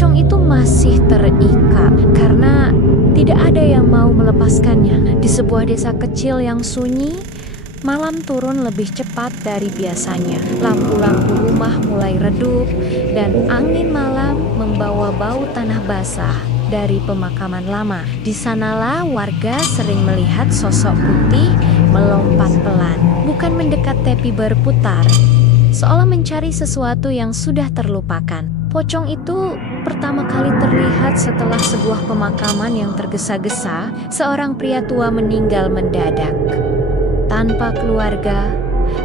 Pocong itu masih terikat karena tidak ada yang mau melepaskannya. Di sebuah desa kecil yang sunyi, malam turun lebih cepat dari biasanya. Lampu-lampu rumah mulai redup dan angin malam membawa bau tanah basah dari pemakaman lama. Di sanalah warga sering melihat sosok putih melompat pelan, bukan mendekat tapi berputar, seolah mencari sesuatu yang sudah terlupakan. Pocong itu pertama kali terlihat setelah sebuah pemakaman yang tergesa-gesa. Seorang pria tua meninggal mendadak, tanpa keluarga,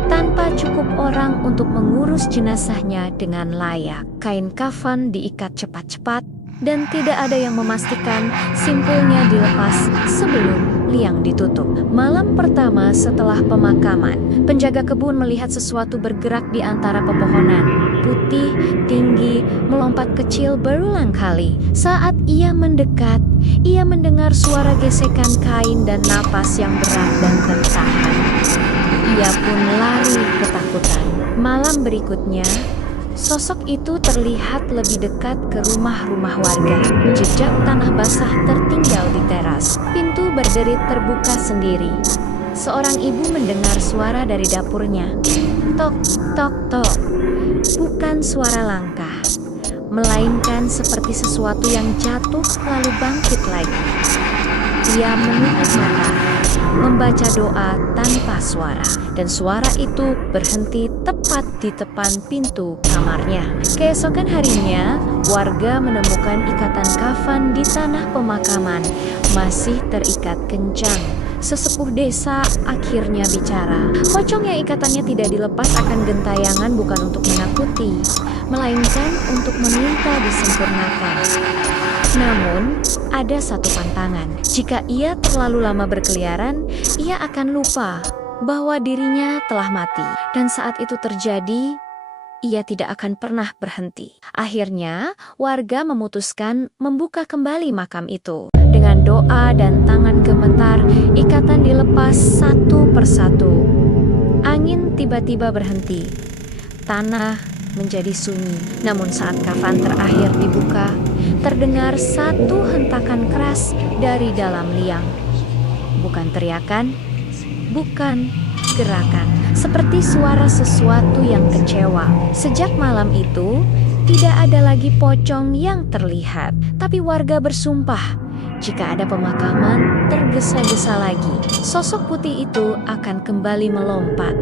tanpa cukup orang untuk mengurus jenazahnya dengan layak. Kain kafan diikat cepat-cepat dan tidak ada yang memastikan simpulnya dilepas sebelum liang ditutup. Malam pertama setelah pemakaman, penjaga kebun melihat sesuatu bergerak di antara pepohonan. Putih, tinggi, melompat kecil berulang kali. Saat ia mendekat, ia mendengar suara gesekan kain dan napas yang berat dan tertahan. Ia pun lari ketakutan. Malam berikutnya, sosok itu terlihat lebih dekat ke rumah-rumah warga. Jejak tanah basah tertinggal di teras. Pintu berderit terbuka sendiri. Seorang ibu mendengar suara dari dapurnya. Tok, tok, tok. Bukan suara langkah, melainkan seperti sesuatu yang jatuh lalu bangkit lagi. Ia menutup mata, membaca doa tanpa suara, dan suara itu berhenti tepat di depan pintu kamarnya. Keesokan harinya, warga menemukan ikatan kafan di tanah pemakaman, masih terikat kencang. Sesepuh desa akhirnya bicara. Pocong yang ikatannya tidak dilepas akan gentayangan bukan untuk menakuti, melainkan untuk meminta disempurnakan. Namun, ada satu pantangan. Jika ia terlalu lama berkeliaran, ia akan lupa bahwa dirinya telah mati. Dan saat itu terjadi, ia tidak akan pernah berhenti. Akhirnya, warga memutuskan membuka kembali makam itu. Dengan doa dan tangan gemetar, ikatan dilepas satu persatu. Angin tiba-tiba berhenti. Tanah menjadi sunyi. Namun saat kafan terakhir dibuka, terdengar satu hentakan keras dari dalam liang. Bukan teriakan, bukan gerakan. Seperti suara sesuatu yang kecewa. Sejak malam itu, tidak ada lagi pocong yang terlihat. Tapi warga bersumpah, jika ada pemakaman tergesa-gesa lagi, sosok putih itu akan kembali melompat,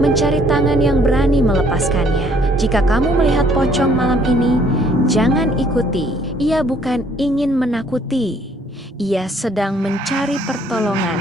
mencari tangan yang berani melepaskannya. Jika kamu melihat pocong malam ini, jangan ikuti. Ia bukan ingin menakuti, ia sedang mencari pertolongan.